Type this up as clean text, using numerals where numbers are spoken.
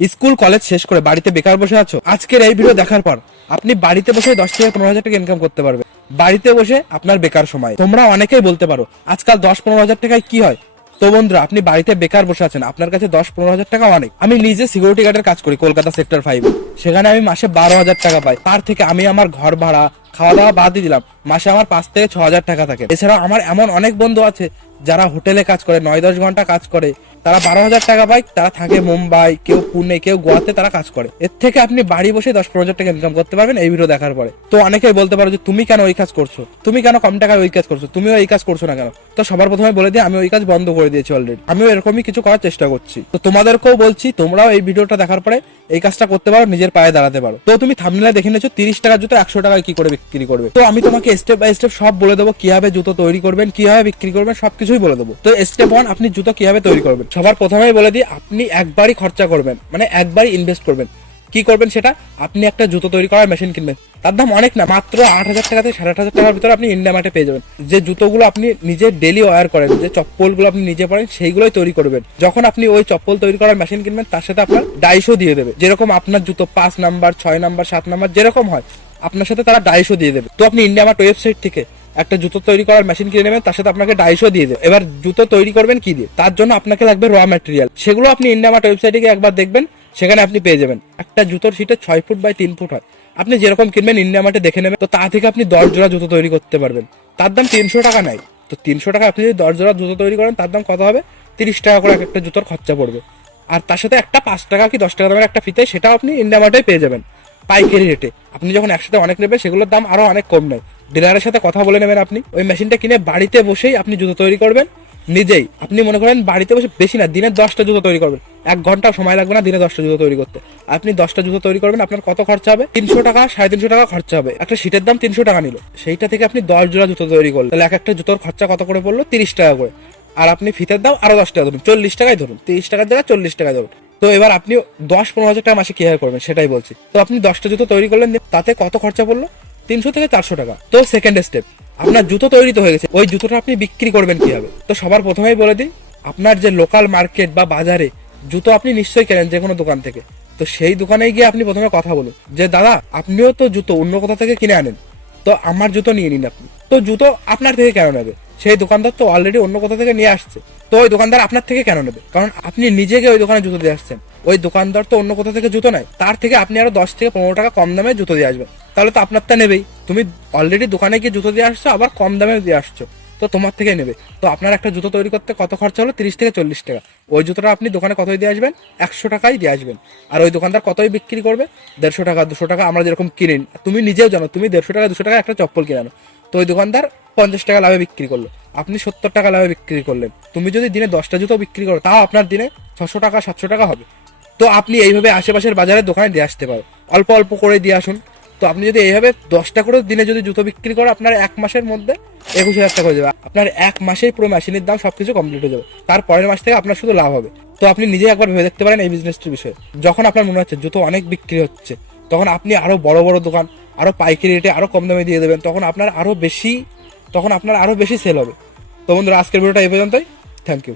School college শেষ করে বাড়িতে বেকার বসে আছো? আজকের এই ভিডিও দেখার পর আপনি বাড়িতে বসে 10 থেকে 15 হাজার টাকা ইনকাম করতে পারবে। বাড়িতে বসে আপনার বেকার সময়। তোমরা অনেকেই বলতে পারো আজকাল 10-15 হাজার টাকায় কি হয়। তো বন্ধুরা, আপনি বাড়িতে বেকার বসে আছেন, আপনার কাছে 10-15 হাজার টাকা অনেক। আমি নিজে সিকিউরিটি গার্ডের কাজ করি কলকাতা সেক্টর 5। সেখানে আমি মাসে 12 হাজার টাকা পাই। তার থেকে আমি আমার ঘর ভাড়া, খাওয়া দাওয়া বাদ দিয়ে দিলাম, মাসে আমার 5 থেকে 6 হাজার টাকা থাকে। এছাড়াও আমার এমন অনেক বন্ধু আছে যারা হোটেলে কাজ করে, 9-10 ঘন্টা কাজ করে, তারা 12 হাজার টাকা পায়। তারা থাকে মুম্বাই, কেউ পুনে, কেউ গোয়াতে তারা কাজ করে। এর থেকে আপনি বাড়ি বসে 10-15 হাজার টাকা ইনকাম করতে পারবেন এই ভিডিও দেখার পরে। তো অনেকেই বলতে পারো যে তুমি কেন ওই কাজ করছো, তুমি কেন কম টাকায় ওই কাজ করছো, তুমিও এই কাজ করছো না কেন? তো সবার প্রথমে বলে দিই, আমি ওই কাজ বন্ধ করে দিয়েছি অলরেডি। আমিও এরকমই কিছু করার চেষ্টা করছি। তো তোমাদেরকেও বলছি, তোমরাও এই ভিডিওটা দেখার পরে এই কাজটা করতে পারো, নিজের পায়ে দাঁড়াতে পারো। তো তুমি থাম্বনেলে দেখে নিয়েছো 30 টাকার জুতো 100 টাকায় কি করে বিক্রি করবে। তো আমি তোমাকে স্টেপ বাই স্টেপ সব বলে দেবো, কিভাবে জুতো তৈরি করবেন, কিভাবে বিক্রি করবেন, সবকিছুই বলে দেবো। তো স্টেপ 1, আপনি জুতো কিভাবে তৈরি করবেন। সবার প্রথমেই বলে দিই, আপনি একবারই খরচা করবেন, মানে একবারই ইনভেস্ট করবেন। কি করবেন সেটা, আপনি একটা জুতো তৈরি করার মেশিন কিনবেন। তার দাম অনেক না, মাত্র 8,000 টাকা থেকে 8,500 টাকার ভিতরে আপনি ইন্ডিয়া মার্টে পেয়ে যাবেন। যে জুতোগুলো আপনি নিজে ডেলি ওয়্যার করেন, যে চপ্পলগুলো আপনি নিজে পরেন, সেইগুলোই তৈরি করবেন। যখন আপনি ওই চপ্পল তৈরি করার মেশিন কিনবেন, তার সাথে আপনার ডাইশও দিয়ে দেবে। যেরকম আপনার জুতো 5 নাম্বার, 6 নাম্বার, 7 নাম্বার যেরকম হয়, আপনার সাথে তারা ডাইশও দিয়ে দেবে। তো আপনি ইন্ডিয়া মার্ট ওয়েবসাইট থেকে একটা জুতো তৈরি করার মেশিন কিনে নেবেন, তার সাথে আপনাকে ডাইশও দিয়ে দেবে। এবার জুতো তৈরি করবেন কি দিয়ে, তার জন্য আপনাকে লাগবে র ম্যাটেরিয়াল। সেগুলো আপনি ইন্ডিয়া মার্ট ওয়েবসাইটে গিয়ে একবার দেখবেন, সেখানে আপনি পেয়ে যাবেন। একটা জুতোর সিটে 6 ফুট বাই 3 ফুট হয়। আপনি যেরকম কিনবেন ইন্ডিয়া মার্টে দেখে নেবেন। তো তা থেকে আপনি 10 জোড়া জুতো তৈরি করতে পারবেন। তার দাম 300 টাকা নাই। তো 300 টাকা আপনি যদি 10 জোড়া জুতো তৈরি করেন, তার দাম কত হবে? 30 টাকা করে একটা জুতোর খরচা পড়বে। আর তার সাথে একটা 5 টাকা কি 10 টাকা দামের একটা ফিতে, সেটাও আপনি ইন্ডিয়া মার্টে পেয়ে যাবেন পাইকারি রেটে। আপনি যখন একসাথে অনেক নেবেন, সেগুলোর দাম আরো অনেক কম নেয়। ডিলারের সাথে কথা বলে নেবেন। আপনি ওই মেশিনটা কিনে বাড়িতে বসেই আপনি জুতো তৈরি করবেন নিজেই। আপনি মনে করেন বাড়িতে বসে বেশি না, দিনে 10টা জুতো তৈরি করবেন। 1 ঘন্টা সময় লাগবে না দিনে 10টা জুতো তৈরি করতে। আপনি 10টা জুতো তৈরি করবেন, আপনার কত খরচা হবে? 300 টাকা, 350 টাকা খরচা হবে। একটা শীটের দাম 300 টাকা নিল, সেইটা থেকে আপনি 10 জোড়া জুতো তৈরি করলেন, তাহলে এক একটা জুতোর খরচা কত করে পড়লো? 30 টাকা করে। আর আপনি ফিতের দাম আরো 10 টাকা ধরুন, 40 টাকায় ধরুন, 30 টাকার জায়গায় 40 টাকা ধরুন। তো এবার আপনি 10-15 হাজার টাকা মাসে কিভাবে করবেন সেটাই বলছি। তো আপনি 10টা জুতো তৈরি করলেন, তাতে কত খরচা পড়লো? 300 থেকে 400 টাকা। তো সেকেন্ড স্টেপ, আপনার জুতো তৈরি তো হয়ে গেছে, ওই জুতোটা আপনি বিক্রি করবেন কিভাবে। তো সবার প্রথমেই বলে দিই, আপনার যে লোকাল মার্কেট বা বাজারে জুতো আপনি নিশ্চয়ই কেনেন যে কোনো দোকান থেকে। তো সেই দোকানে গিয়ে আপনি প্রথমে কথা বলুন যে দাদা, আপনিও তো জুতো অন্য কোথা থেকে কিনে আনেন, তো আমার জুতো নিয়ে নিন আপনি। তো জুতো আপনার থেকে কেন নেবে? সেই দোকানদার তো অলরেডি অন্য কোথা থেকে নিয়ে আসছে। তো ওই দোকানদার আপনার থেকে কেন নেবে? কারণ আপনি নিজেকে ওই দোকানে জুতো দিয়ে আসছেন। ওই দোকানদার তো অন্য কোথা থেকে জুতো নেয়, তার থেকে আপনি আরো 10 থেকে 15 টাকা কম দামে জুতো দিয়ে আসবেন। তাহলে তো আপনারটা নেবেই। তুমি অলরেডি দোকানে গিয়ে জুতো দিয়ে আসছো, আবার কম দামে দিয়ে আসছো, তো তোমার থেকে নেবে। তো আপনার একটা জুতো তৈরি করতে কত খরচা হলো? 30 থেকে 40 টাকা। ওই জুতোটা আপনি দোকানে কতই দিয়ে আসবেন? 100 টাকাই দিয়ে আসবেন। আর ওই দোকানদার কতই বিক্রি করবে? 150 টাকা, 200 টাকা। আমরা যেরকম কিনি, তুমি নিজেও জানো, তুমি 150 টাকা, 200 টাকা একটা চপ্পল কিনে আনো, তো ওই দোকানদার 50 টাকা লাভে বিক্রি করলো, আপনি 70 টাকা লাভে বিক্রি করলেন। তুমি যদি দিনে 10টা জুতো বিক্রি করো, তাও আপনার দিনে 600 টাকা, 700 টাকা হবে। তো আপনি এইভাবে আশেপাশের বাজারের দোকানে দিয়ে আসতে পারো, অল্প অল্প করে দিয়ে আসুন। তো আপনি যদি এইভাবে 10টা করে দিনে যদি জুতো বিক্রি করো, আপনার 1 মাসের মধ্যে 21,000 টাকা হয়ে যাবে। আপনার 1 মাসেই পুরো মেশিনের দাম সবকিছু কমপ্লিট হয়ে যাবে। তার পরের মাস থেকে আপনার শুধু লাভ হবে। তো আপনি নিজে একবার ভেবে দেখতে পারেন এই বিজনেসটির বিষয়ে। যখন আপনার মনে হচ্ছে জুতো অনেক বিক্রি হচ্ছে, তখন আপনি আরো বড় বড় দোকান, আরো পাইকারি রেটে, আরো কম দামে দিয়ে দেবেন। তখন আপনার আরো বেশি সেল হবে। তো বন্ধুরা, আজকের ভিডিওটা এই পর্যন্তই। Thank you.